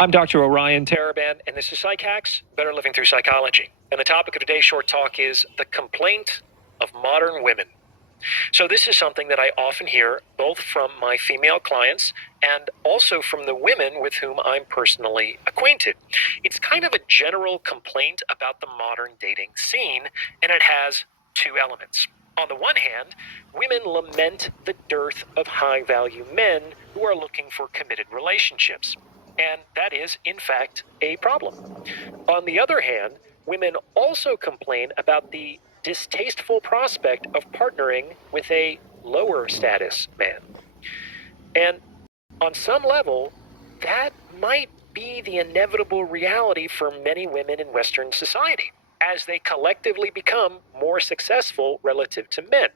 I'm Dr. Orion Taraban, and this is Psych Hacks, Better Living Through Psychology. And the topic of today's short talk is the complaint of modern women. So this is something that I often hear both from my female clients and also from the women with whom I'm personally acquainted. It's kind of a general complaint about the modern dating scene, and it has two elements. On the one hand, women lament the dearth of high-value men who are looking for committed relationships. And that is, in fact, a problem. On the other hand, women also complain about the distasteful prospect of partnering with a lower status man. And on some level, that might be the inevitable reality for many women in Western society as they collectively become more successful relative to men.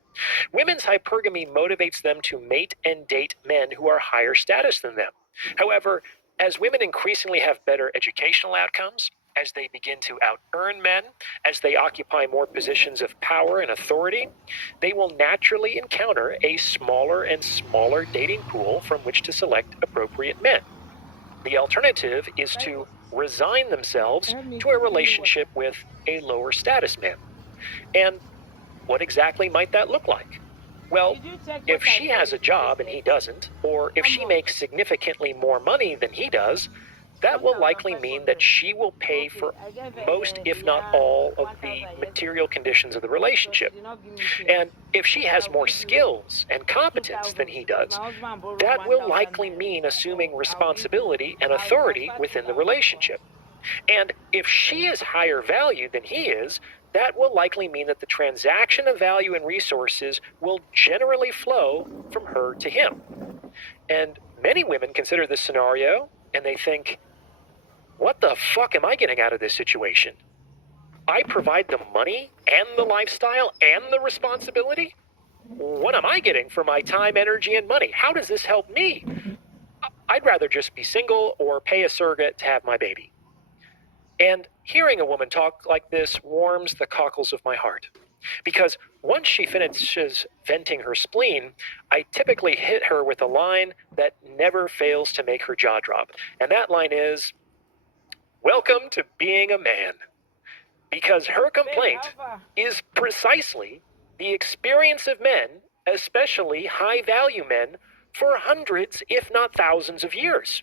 Women's hypergamy motivates them to mate and date men who are higher status than them. However, as women increasingly have better educational outcomes, as they begin to out-earn men, as they occupy more positions of power and authority, they will naturally encounter a smaller and smaller dating pool from which to select appropriate men. The alternative is to resign themselves to a relationship with a lower status man. And what exactly might that look like? Well, if she has a job and he doesn't, or if she makes significantly more money than he does, that will likely mean that she will pay for most, if not all, of the material conditions of the relationship. And if she has more skills and competence than he does, that will likely mean assuming responsibility and authority within the relationship. And if she is higher value than he is, that will likely mean that the transaction of value and resources will generally flow from her to him. And many women consider this scenario and they think, what the fuck am I getting out of this situation? I provide the money and the lifestyle and the responsibility? What am I getting for my time, energy, and money? How does this help me? I'd rather just be single or pay a surrogate to have my baby. And hearing a woman talk like this warms the cockles of my heart. Because once she finishes venting her spleen, I typically hit her with a line that never fails to make her jaw drop. And that line is, "Welcome to being a man." Because her complaint is precisely the experience of men, especially high-value men, for hundreds, if not thousands of years.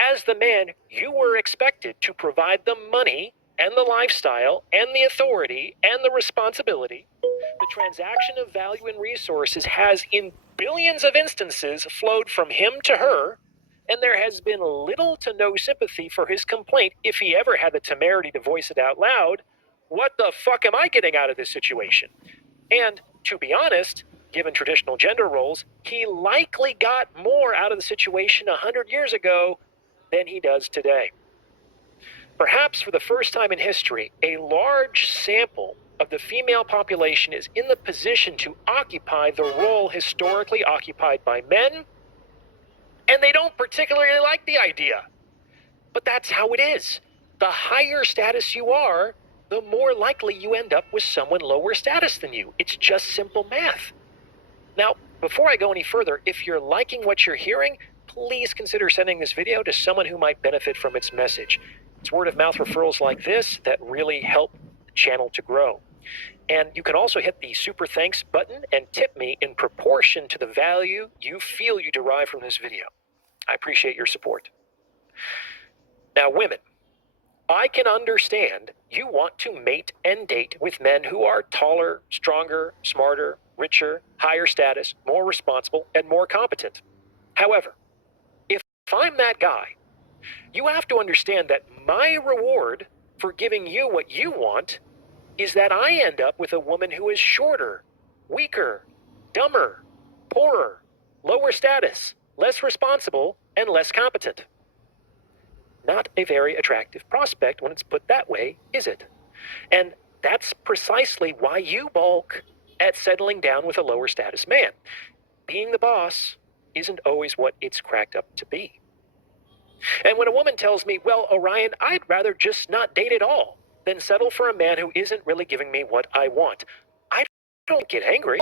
As the man, you were expected to provide the money and the lifestyle and the authority and the responsibility. The transaction of value and resources has, in billions of instances, flowed from him to her, and there has been little to no sympathy for his complaint if he ever had the temerity to voice it out loud. What the fuck am I getting out of this situation? And to be honest, given traditional gender roles, he likely got more out of the situation 100 years ago than he does today. Perhaps for the first time in history, a large sample of the female population is in the position to occupy the role historically occupied by men, and they don't particularly like the idea. But that's how it is. The higher status you are, the more likely you end up with someone lower status than you. It's just simple math. Now, before I go any further, if you're liking what you're hearing, please consider sending this video to someone who might benefit from its message. It's word-of-mouth referrals like this that really help the channel to grow. And you can also hit the super thanks button and tip me in proportion to the value you feel you derive from this video. I appreciate your support. Now, women, I can understand you want to mate and date with men who are taller, stronger, smarter, richer, higher status, more responsible, and more competent. However, if I'm that guy, you have to understand that my reward for giving you what you want is that I end up with a woman who is shorter, weaker, dumber, poorer, lower status, less responsible, and less competent. Not a very attractive prospect when it's put that way, is it? And that's precisely why you balk at settling down with a lower status man. Being the boss isn't always what it's cracked up to be. And when a woman tells me, well, Orion, I'd rather just not date at all than settle for a man who isn't really giving me what I want, I don't get angry.